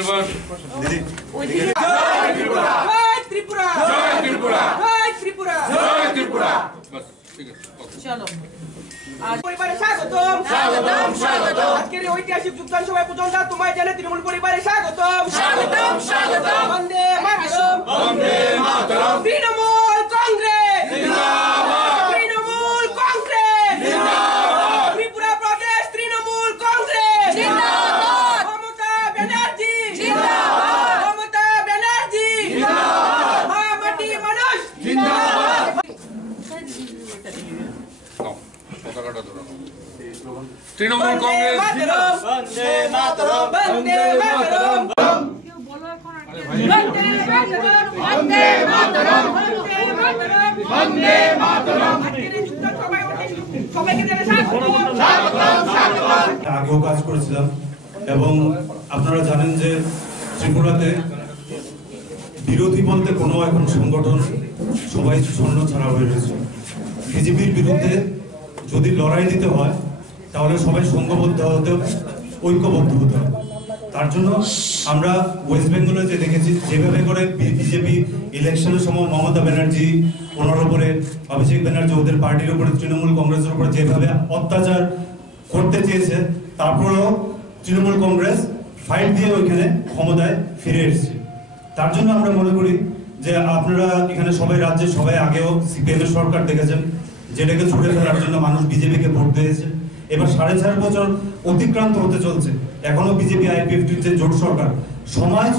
এবার দিদি জয় ত্রিপুরা জয় ত্রিপুরা জয় ত্রিপুরা জয় ত্রিপুরা জয় ত্রিপুরা বাস ঠিক আছে চলো আজ পরিবারে স্বাগতম স্বাগতম স্বাগতম আজকের এই ঐতিহাসিক যোগদান সভায় পর্যন্ত তোমায় জানাই তৃণমূল পরিবারে স্বাগতম স্বাগতম স্বাগতম বন্দে মাতরম বন্দে মাতরম তৃণমূল কংগ্রেস জিন্দাবাদ তৃণমূল কংগ্রেস জিন্দাবাদ ত্রিপুরা প্রদেশ তৃণমূল কংগ্রেস জিন্দাবাদ মমতা ব্যানার্জি জিন্দাবাদ মমতা ব্যানার্জি জিন্দাবাদ মাটি মানুষ জিন্দাবাদ পতাকাটা ধরো তৃণমূল কংগ্রেস বন্দে মাতরম বন্দে মাতরম বন্দে মাতরম বন্দে মাতরম সবাইকে জানাই স্বাগতম আগেও কাজ করেছিলাম এবং আপনারা জানেন যে ত্রিপুরাতে বিরোধী বলতে কোনো এখন সংগঠন সবাই শূন্য ছাড়া হয়ে রয়েছে। বিজেপির বিরুদ্ধে যদি লড়াই দিতে হয় তাহলে সবাই সংঘবদ্ধ হতে হবে, ঐক্যবদ্ধ হতে হবে। তার জন্য আমরা ওয়েস্ট বেঙ্গলে যে দেখেছি যেভাবে করে বিজেপি ইলেকশনের সময় মমতা ব্যানার্জি ওনার উপরে অভিষেক ব্যানার্জি ওদের পার্টির উপরে তৃণমূল কংগ্রেসের উপরে যেভাবে অত্যাচার করতে চেয়েছে, তারপরেও তৃণমূল কংগ্রেস ফাইট দিয়ে ওইখানে ক্ষমতায় ফিরে এসেছে। তার জন্য আমরা মনে করি যে আপনারা এখানে সবাই রাজ্যে সবাই আগেও সিপিএম এর সরকার দেখেছেন, যেটাকে ছুড়ে ফেলার জন্য মানুষ বিজেপিকে ভোট দিয়েছে। এবার 4.5 বছর অতিক্রান্ত হতে চলছে, এখনো বিজেপি আইপিএফটির যে জোট সরকার, সমাজ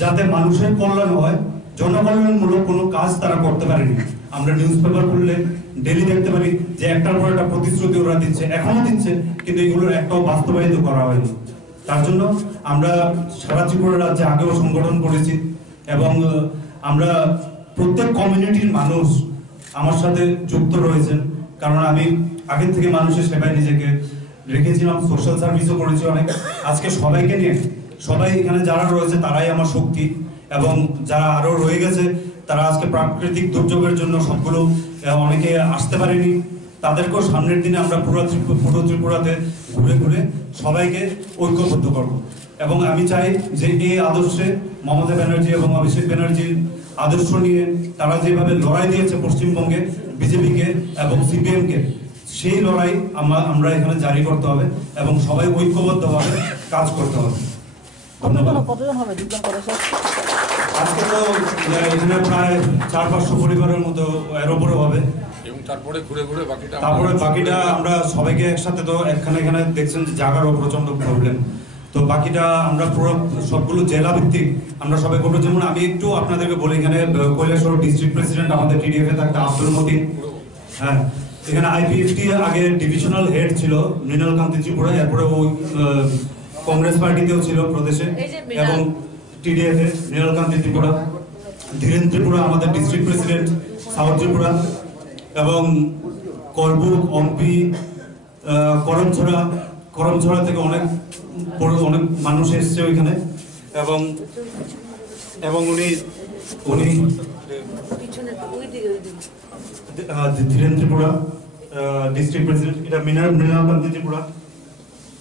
যাতে মানুষের কল্যাণ হয়, জনকল্যাণমূলক কোনো কাজ তারা করতে পারেনি। আমরা নিউজ পেপার খুললে ডেলি দেখতে পারি যে একটার পর একটা প্রতিশ্রুতি ওরা দিচ্ছে, এখনো দিচ্ছে, কিন্তু এগুলোর একটাও বাস্তবায়িত করা হয়নি। তার জন্য আমরা সারা ত্রিপুরা রাজ্যে আগেও সংগঠন করেছি এবং আমরা প্রত্যেক কমিউনিটির মানুষ আমার সাথে যুক্ত রয়েছেন, কারণ আমি আগের থেকে মানুষের সেবায় নিজেকে রেখেছিলাম, সোশ্যাল সার্ভিসও করেছি অনেক। আজকে সবাইকে নিয়ে সবাই এখানে যারা রয়েছে তারাই আমার শক্তি, এবং যারা আরো রয়ে গেছে তারা আজকে প্রাকৃতিক দুর্যোগের জন্য সবগুলো অনেকে আসতে পারেনি, তাদেরকেও সামনের দিনে আমরা পুরো ত্রিপুরাতে ঘুরে ঘুরে সবাইকে ঐক্যবদ্ধ করব। এবং আমি চাই যে এই আদর্শে মমতা ব্যানার্জি এবং অভিষেক ব্যানার্জির আদর্শ নিয়ে তারা যেভাবে লড়াই দিয়েছে পশ্চিমবঙ্গে বিজেপিকে এবং সিপিএমকে, সেই লড়াই আমরা এখানে জারি করতে হবে এবং সবাই ঐক্যবদ্ধভাবে কাজ করতে হবে। ধন্যবাদ। আজকে তো এখানে প্রায় 400-500 পরিবারের মতো এর উপরে হবে, এবং তারপরে ঘুরে ঘুরে বাকিটা আমরা সবাইকে একসাথে, তো এখানে দেখছেন যে জায়গারও প্রচন্ড প্রবলেম, তো বাকিটা আমরা পুরো সবগুলো জেলা ভিত্তিক আমরা সবাই করবো। যেমন আমি একটু আপনাদেরকে বলি, এখানে কৈলাসহর ডিস্ট্রিক্ট প্রেসিডেন্ট আমাদের টিডিএফ এ থাকতে আব্দুল মতিন, হ্যাঁ, এখানে আইপিএফটি আগে ডিভিশনাল হেড ছিল মৃণাল কান্তি ত্রিপুরা, এরপরে ওই কংগ্রেস পার্টিতেও ছিল প্রদেশে, এবং টিডিএফ এ মৃণাল কান্তি ত্রিপুরা, ধীরেন ত্রিপুরা আমাদের ডিস্ট্রিক্ট প্রেসিডেন্ট সাউথ ত্রিপুরা, এবং করবুক অম্পি করমছড়া থেকে অনেক মানুষ এসছে ওইখানে, এবং উনি ধীরেন ত্রিপুরা ডিস্ট্রিক্ট প্রেসিডেন্ট, এটা মৃণাল কান্তি ত্রিপুরা,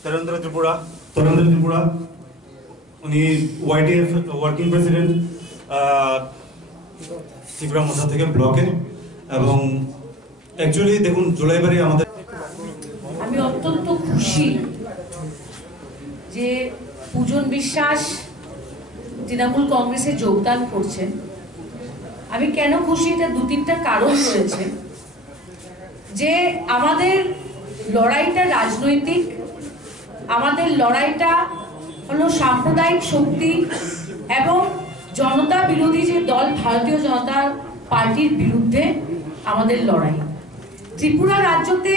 তরেন্দ্র ত্রিপুরা, উনি YTF working president Tripura Madhya থেকে ব্লকে। এবং অ্যাকচুয়ালি দেখুন জুলাইবারে আমাদের, আমি অত্যন্ত খুশি যে পূজন বিশ্বাস তৃণমূল কংগ্রেসে যোগদান করছেন। আমি কেন খুশি, এটা 2-3টা কারণ রয়েছে। যে আমাদের লড়াইটা রাজনৈতিক, আমাদের লড়াইটা হলো সাম্প্রদায়িক শক্তি এবং জনতা বিরোধী যে দল ভারতীয় জনতা পার্টির বিরুদ্ধে আমাদের লড়াই। ত্রিপুরা রাজ্যতে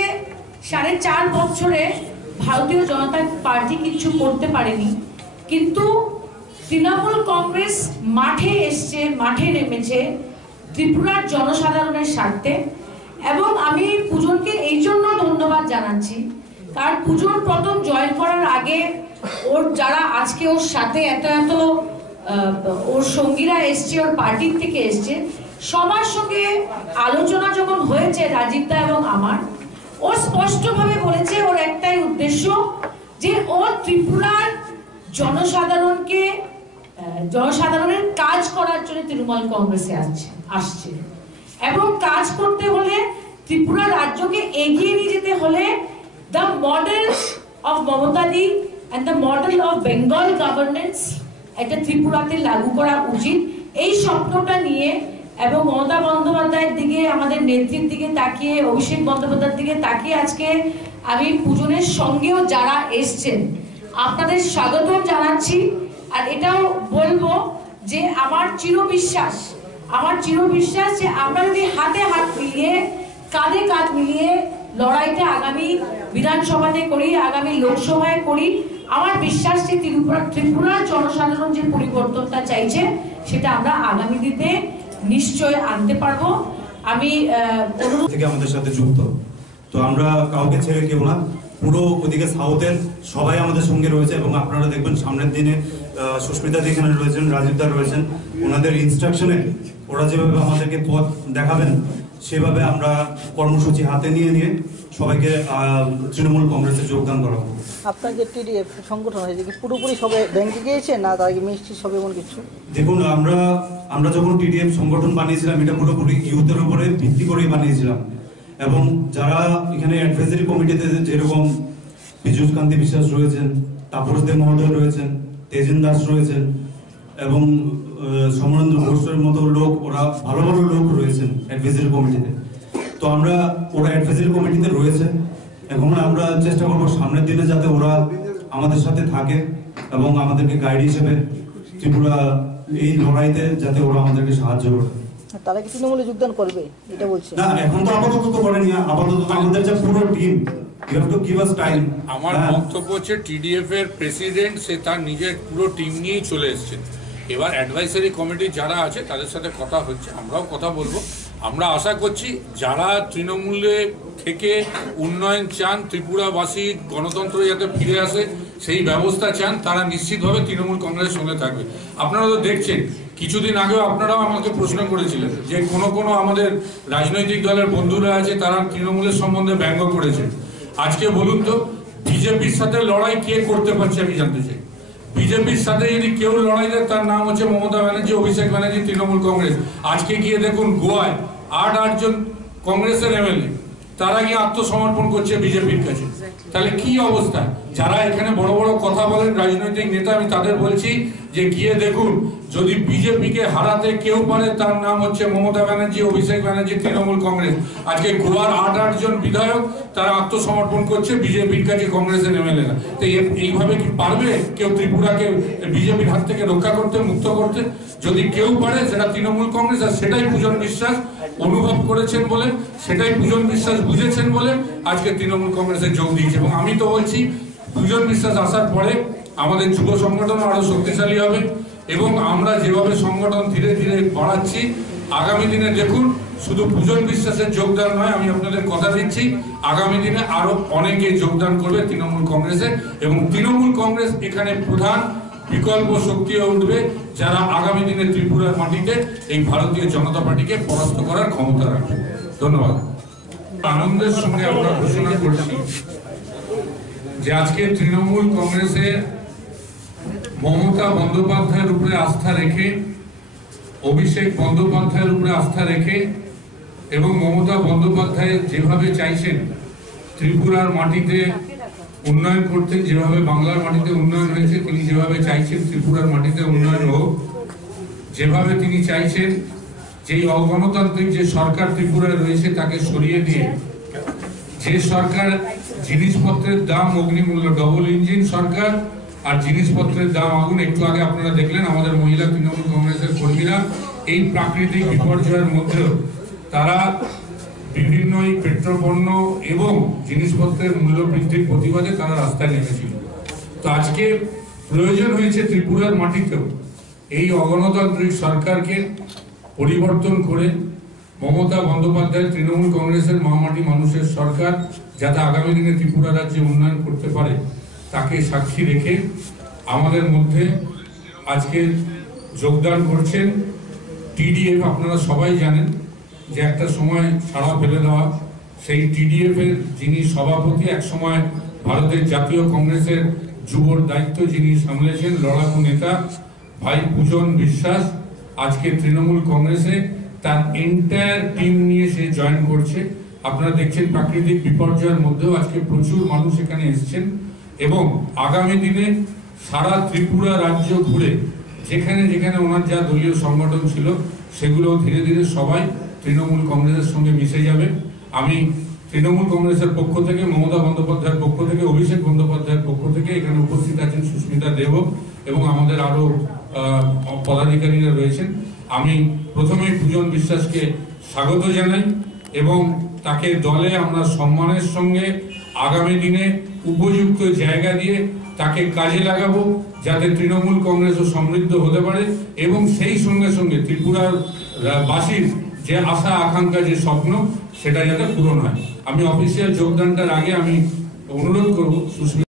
4.5 বছরে ভারতীয় জনতা পার্টি কিছু করতে পারেনি, কিন্তু তৃণমূল কংগ্রেস মাঠে এসছে, মাঠে নেমেছে ত্রিপুরার জনসাধারণের স্বার্থে। এবং আমি পূজনকে এই জন্য ধন্যবাদ জানাচ্ছি, কারণ পূজন প্রথম জয়েন করার আগে ওর যারা আজকে ওর সাথে এত ওর সঙ্গীরা এসছে, ওর পার্টির থেকে এসছে, সবার সঙ্গে আলোচনা যখন হয়েছে রাজীব দা এবং আমার, ও স্পষ্টভাবে বলেছে ওর একটাই উদ্দেশ্য যে ও ত্রিপুরার জনসাধারণের কাজ করার জন্য তৃণমূল কংগ্রেসে আসছে এবং কাজ করতে হলে ত্রিপুরা রাজ্যকে এগিয়ে নিয়ে যেতে হলে the model of Mamata the and the model of Bengal governance একটা ত্রিপুরাতে লাগু করা উচিত। এই স্বপ্নটা নিয়ে এবং মমতা বন্দ্যোপাধ্যায়ের দিকে, আমাদের নেত্রীর দিকে তাকিয়ে, অভিষেক বন্দ্যোপাধ্যায়ের দিকে তাকিয়ে আজকে আমি পূজনের সঙ্গেও যারা এসছেন আপনাদের স্বাগতম জানাচ্ছি। আর এটাও বলবো যে আমার চিরবিশ্বাস যে আমরা যদি হাতে হাত মিলিয়ে, কাঁধে কাঁধ মিলিয়ে লড়াইটা আগামী বিধানসভাতে করি, আগামী লোকসভায় করি, আমার বিশ্বাস যে ত্রিপুরার জনসাধারণ যে পরিবর্তনটা চাইছে সেটা আমরা আগামী দিনে নিশ্চয় আনতে পারবো। আমি থেকে আমাদের সাথে যুক্ত, তো আমরা কাউকে ছেড়ে কেউ না, পুরো ওদিকে সাউথের সবাই আমাদের সঙ্গে রয়েছে এবং আপনারা দেখবেন সামনের দিনে সুস্মিতা এখানে রয়েছেন, রাজীব দা রয়েছেন, ওনাদের ইনস্ট্রাকশনে ওরা যেভাবে আমাদেরকে পথ দেখাবেন সেভাবে আমরা কর্মসূচি হাতে নিয়ে সবাইকে তৃণমূল কংগ্রেসে যোগদান করাবো। আপনার যে টিডিএফ সংগঠন হয়েছে কি পুরোপুরি সবাই ব্যাংকে গিয়েছে না তার আগে মিষ্টি সব এমন কিছু? দেখুন, আমরা যখন টিডিএফ সংগঠন বানিয়েছিলাম এটা পুরোপুরি ইউথের উপরে ভিত্তি করেই বানিয়েছিলাম এবং যারা এখানে অ্যাডভাইজারি কমিটিতে যেরকম পীযূষ কান্তি বিশ্বাস রয়েছেন, তাপস দে মহোদয় রয়েছেন, তেজেন দাস রয়েছেন এবং সমরেন্দ্র ঘোষের মতো লোক, ওরা ভালো ভালো লোক রয়েছেন অ্যাডভাইজারি কমিটিতে। তো ওরা অ্যাডভাইজারি কমিটিতে রয়েছে, এখন আমরা চেষ্টা করবো সামনের দিনে যাতে ওরা আমাদের সাথে থাকে এবং আমাদেরকে গাইড হিসেবে ত্রিপুরা এই লড়াইতে যাতে ওরা আমাদেরকে সাহায্য করে। তারা কি তৃণমূলে যোগদান করবে এটা বলছে? না, এখন তো আপাতত তো করেনি, আপাতত আমাদের যে পুরো team, you have to give us time. আমার বক্তব্য হচ্ছে টিডিএফ এর প্রেসিডেন্ট সে তার নিজের পুরো টিম নিয়েই চলে এসেছেন। এবার অ্যাডভাইসারি কমিটি যারা আছে তাদের সাথে কথা হচ্ছে, আমরাও কথা বলবো। আমরা আশা করছি যারা তৃণমূলে থেকে উন্নয়ন চান, ত্রিপুরাবাসী গণতন্ত্র যাতে ফিরে আসে সেই ব্যবস্থা চান, তারা নিশ্চিতভাবে তৃণমূল কংগ্রেসের সঙ্গে থাকবে। আপনারা তো দেখছেন, কিছুদিন আগেও আপনারাও আমাকে প্রশ্ন করেছিলেন যে কোনো আমাদের রাজনৈতিক দলের বন্ধুরা আছে তারা তৃণমূলের সম্বন্ধে ব্যঙ্গ করেছে। আজকে বলুন তো, বিজেপির সাথে লড়াই কে করতে পারছে আমি জানতে চাই। বিজেপির সাথে যদি কেউ লড়াই দেয় তার নাম হচ্ছে মমতা ব্যানার্জি, অভিষেক ব্যানার্জি, তৃণমূল কংগ্রেস। আজকে গিয়ে দেখুন গোয়ায় 8 জন কংগ্রেসের এমএলএ তারা গিয়ে আত্মসমর্পণ করছে বিজেপির কাছে। তাহলে কি অবস্থা? যারা এখানে বড় বড় কথা বলেন রাজনৈতিক নেতা, আমি তাদের বলছি যে গিয়ে দেখুন, যদি বিজেপিকে হারাতে কেউ পারে তার নাম হচ্ছে মমতা ব্যানার্জি, অভিষেক ব্যানার্জি, তৃণমূল কংগ্রেস। আজকে গোয়ার 8 জন বিধায়ক তারা আত্মসমর্পণ করছে বিজেপির কাছে, কংগ্রেসের এমএলএরা। তো এইভাবে কি পারবে কেউ ত্রিপুরাকে বিজেপির হাত থেকে রক্ষা করতে, মুক্ত করতে? যদি কেউ পারে সেটা তৃণমূল কংগ্রেস, আর সেটাই পূজন বিশ্বাস অনুভব করেছেন বলে, সেটাই পূজন বিশ্বাস বুঝেছেন বলে আজকে তৃণমূল কংগ্রেসে যোগ দিয়েছে। এবং আমি তো বলছি পূজন বিশ্বাস আসার পরে আমাদের যুব সংগঠন আরো শক্তিশালী হবে এবং আমরা যেভাবে সংগঠন ধীরে ধীরে বাড়াচ্ছি, আগামী দিনে দেখুন শুধু পূজন বিশ্বাসের যোগদান নয়, আমি আপনাদের কথা দিচ্ছি আগামী দিনে আরো অনেকে যোগদান করবে তৃণমূল কংগ্রেসে এবং তৃণমূল কংগ্রেস এখানে প্রধান বিকল্প শক্তি হয়ে উঠবে যারা আগামী দিনে ত্রিপুরার মাটিতে এই ভারতীয় জনতা পার্টিকে পরাস্ত করার ক্ষমতা রাখবে। ধন্যবাদ। আনন্দের সঙ্গে আমরা ঘোষণা করছি যে আজকে তৃণমূল কংগ্রেসের মমতা বন্দ্যোপাধ্যায়ের উপরে আস্থা রেখে, অভিষেক বন্দ্যোপাধ্যায়ের উপরে আস্থা রেখে এবং মমতা বন্দ্যোপাধ্যায় যেভাবে চাইছেন ত্রিপুরার মাটিতে উন্নয়ন করতে, যেভাবে বাংলার মাটিতে উন্নয়ন হয়েছে তিনি যেভাবে চাইছেন ত্রিপুরার মাটিতে উন্নয়ন হোক, যেভাবে তিনি চাইছেন যে অগণতান্ত্রিক যে সরকার ত্রিপুরায় রয়েছে তাকে সরিয়ে দিয়ে যে সরকার জিনিসপত্রের দাম অগ্নিমূল্য, ডবল ইঞ্জিন সরকার আর জিনিসপত্রের দাম আগুন। একটু আগে আপনারা দেখলেন আমাদের মহিলা তৃণমূল কংগ্রেসের কর্মীরা এই প্রাকৃতিক বিপর্যয়ের মধ্যেও তারা বিভিন্ন পেট্রোল পণ্য এবং জিনিসপত্রের মূল্য বৃদ্ধির প্রতিবাদে তারা রাস্তায় নেমেছিল। তো আজকে প্রয়োজন হয়েছে ত্রিপুরার মাটিতেও এই অগণতান্ত্রিক সরকারকে পরিবর্তন করে মমতা বন্দ্যোপাধ্যায় তৃণমূল কংগ্রেসের মামাটি মানুষের সরকার যাতে আগামী দিনে ত্রিপুরা রাজ্যে উন্নয়ন করতে পারে তাকে সাক্ষী রেখে আমাদের মধ্যে আজকে যোগদান করছেন টিডিএফ। আপনারা সবাই জানেন যে একটা সময় সাড়া ফেলে দেওয়া সেই টিডিএফ এর যিনি সভাপতি, এক সময় ভারতের জাতীয় কংগ্রেসের যুবর দায়িত্ব যিনি সামলেছেন, লড়াকু নেতা ভাই পূজন বিশ্বাস আজকে তৃণমূল কংগ্রেসে তার এন্টায়ার টিম নিয়ে সে জয়েন করছে। আপনারা দেখছেন প্রাকৃতিক বিপর্যয়ের মধ্যেও আজকে প্রচুর মানুষ এখানে এসেছেন এবং আগামী দিনে সারা ত্রিপুরা রাজ্য ঘুরে যেখানে যেখানে ওনার যা দলীয় সংগঠন ছিল সেগুলো ধীরে ধীরে সবাই তৃণমূল কংগ্রেসের সঙ্গে মিশে যাবে। আমি তৃণমূল কংগ্রেসের পক্ষ থেকে, মমতা বন্দ্যোপাধ্যায়ের পক্ষ থেকে, অভিষেক বন্দ্যোপাধ্যায়ের পক্ষ থেকে এখানে উপস্থিত আছেন সুস্মিতা দেব এবং আমাদের আরো পদাধিকারীরা রয়েছেন। আমি প্রথমেই পূজন বিশ্বাসকে স্বাগত জানাই এবং তাকে দলে আমরা সম্মানের সঙ্গে আগামী দিনে উপযুক্ত জায়গা দিয়ে তাকে কাজে লাগাবো, যাতে তৃণমূল কংগ্রেসও সমৃদ্ধ হতে পারে এবং সেই সঙ্গে সঙ্গে ত্রিপুরার বাসীর যে আশা আকাঙ্ক্ষা, যে স্বপ্ন, সেটা যাতে পূরণ হয়। আমি অফিসিয়াল যোগদানটার আগে আমি অনুরোধ করবো সুস্মিতা